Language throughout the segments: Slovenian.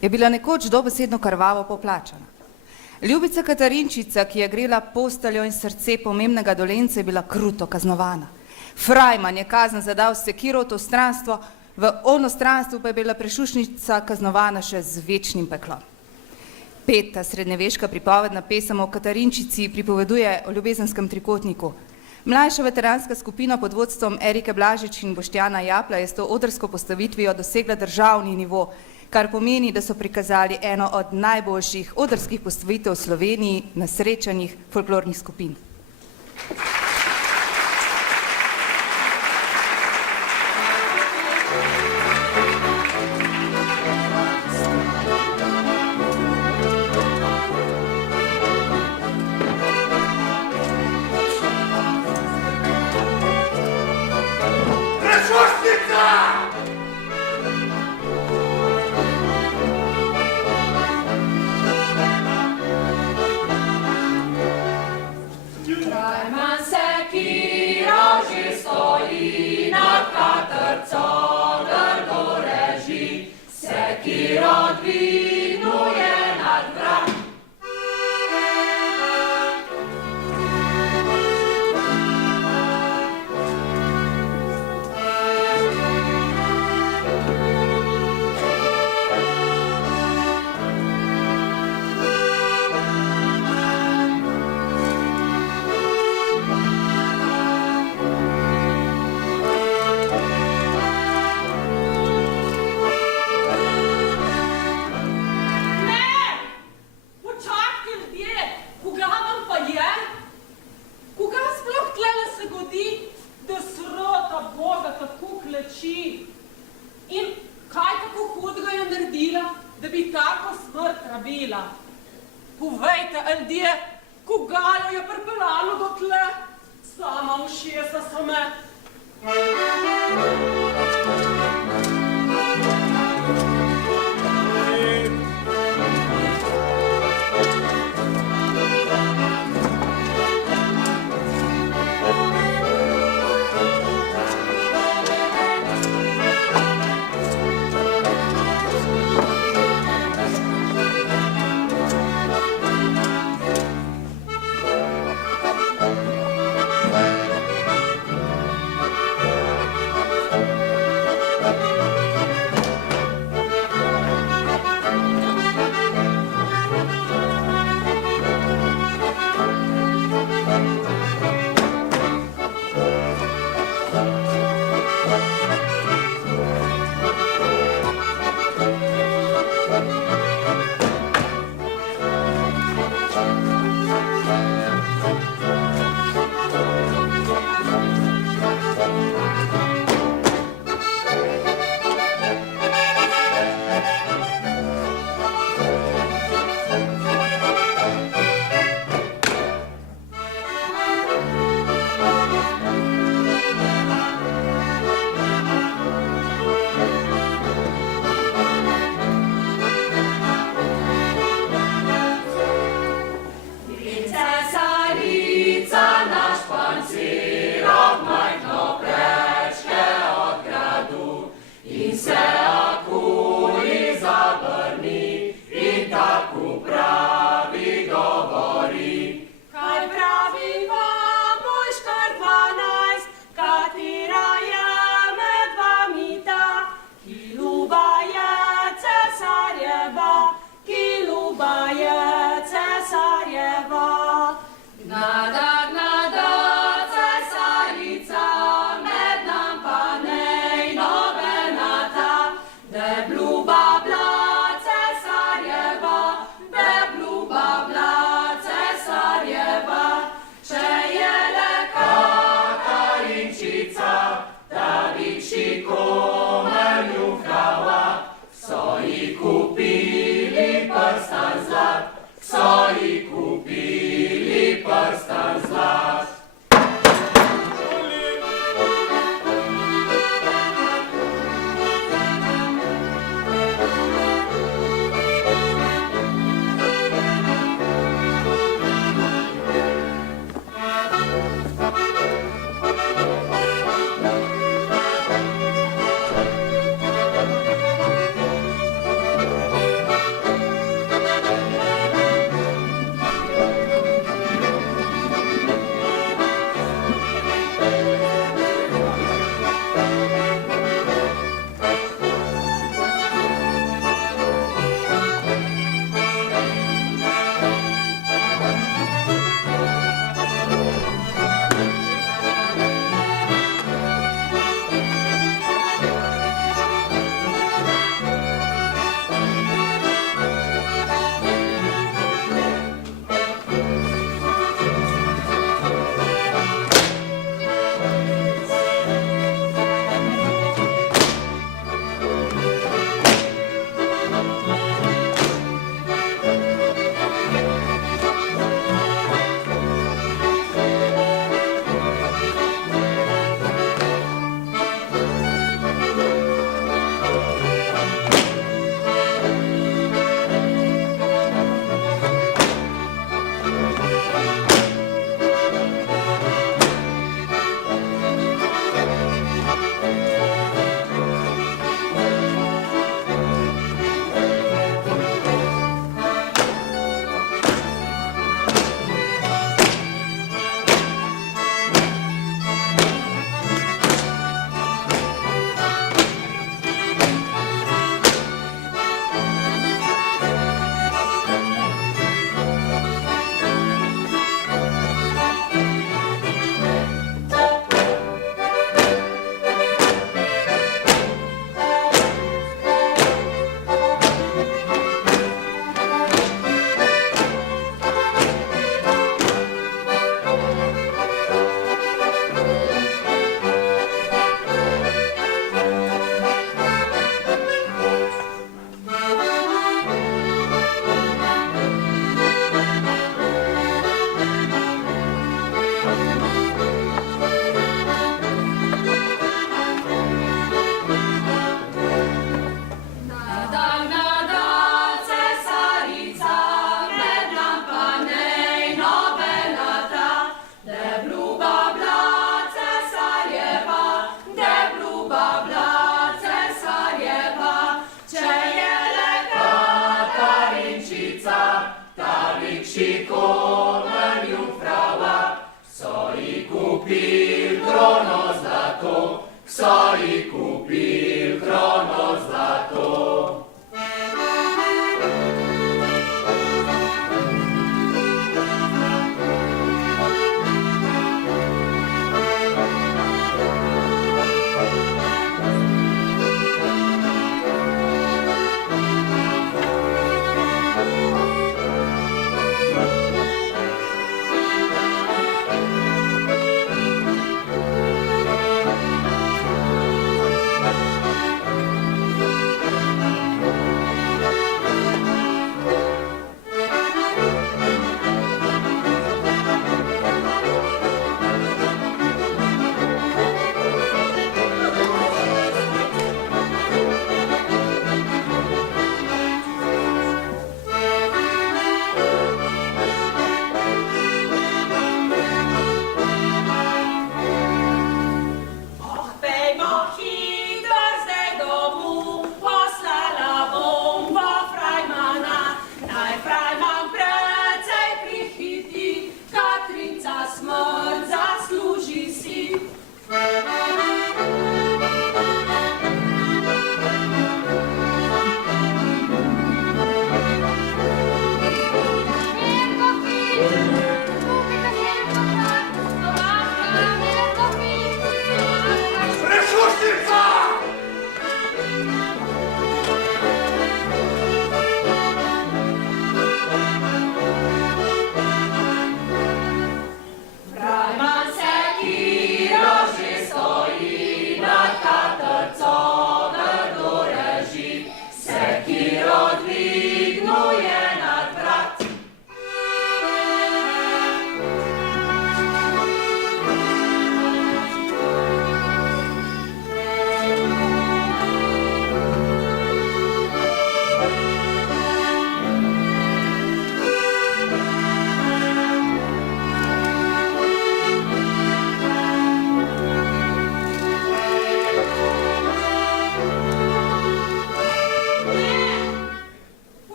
je bila nekoč dobesedno krvavo poplačana. Ljubica Katarinčica, ki je grela posteljo in srce pomembnega Dolenca, je bila kruto kaznovana. Frajman je kazen zadal s sekiro v to stranstvo, v ono stranstvu pa je bila prešušnica kaznovana še z večnim peklom. Peta srednjeveška pripovedna pesem o Katarinčici pripoveduje o ljubezenskem trikotniku. Mlajša veteranska skupina pod vodstvom Erike Blažič in Boštjana Japla je s to odrsko postavitvijo dosegla državni nivo, kar pomeni, da so prikazali eno od najboljših odrskih postavitev v Sloveniji na srečanjih folklornih skupin.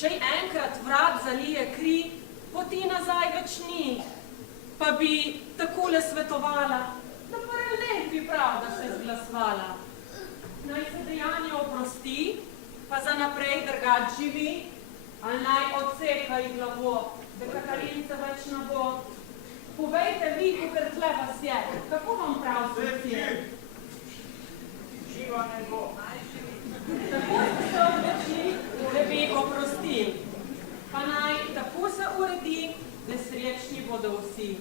Če enkrat vrat zalije kri, poti nazaj več ni. Pa bi takole svetovala, da paralel bi prav, da se zglasvala. Naj se dejanje oprosti, pa za naprej drgač živi, ali naj odseka ji glavo, da Katarinca več ne bo. Povejte vi, kakor tle vas je, kako vam prav srce? Živa ne bo. Tako ste se odločili, da bi oprostili. Pa naj tako se uredi, da srečni bodo vsi.